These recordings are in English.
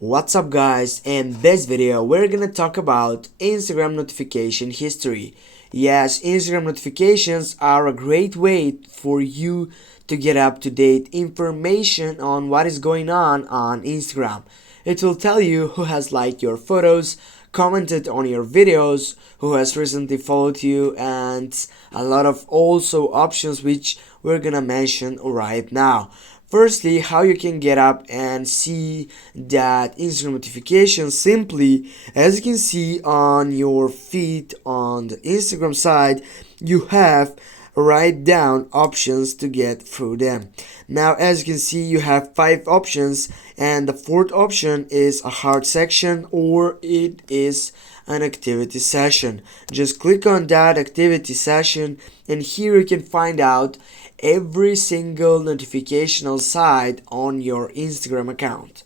What's up guys, in this video we're gonna talk about Instagram notification history. Yes, Instagram notifications are a great way for you to get up-to-date information on what is going on Instagram. It will tell you who has liked your photos, commented on your videos, who has recently followed you, and a lot of also options which we're gonna mention right now. Firstly, how you can get up and see that Instagram notifications simply, as you can see on your feed on the Instagram side, you have write down options to get through them. Now, as you can see, you have 5 options, and the fourth option is a heart section, or it is an activity session. Just click on that activity session, and here you can find out every single notificational site on your Instagram account.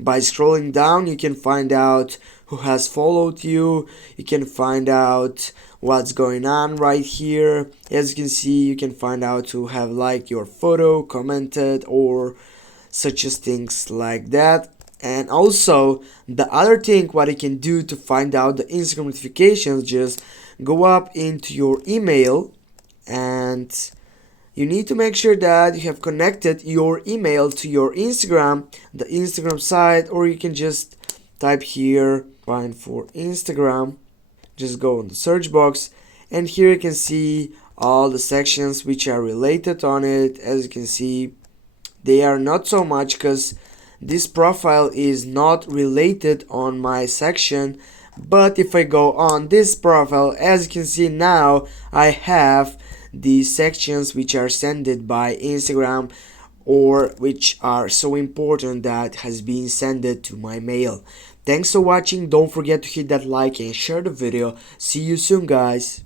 By scrolling down, you can find out who has followed you, you can find out what's going on right here. As you can see, you can find out who have liked your photo, commented, or such as things like that. And also, the other thing what you can do to find out the Instagram notifications, just go up into your email, and you need to make sure that you have connected your email to your Instagram, the Instagram site, or you can just type here, find for Instagram, just go on the search box, and here you can see all the sections which are related on it. As you can see, they are not so much because this profile is not related on my section. But if I go on this profile, as you can see now, I have these sections which are sent by Instagram, or which are so important that has been sent to my mail. Thanks for watching. Don't forget to hit that like and share the video. See you soon guys.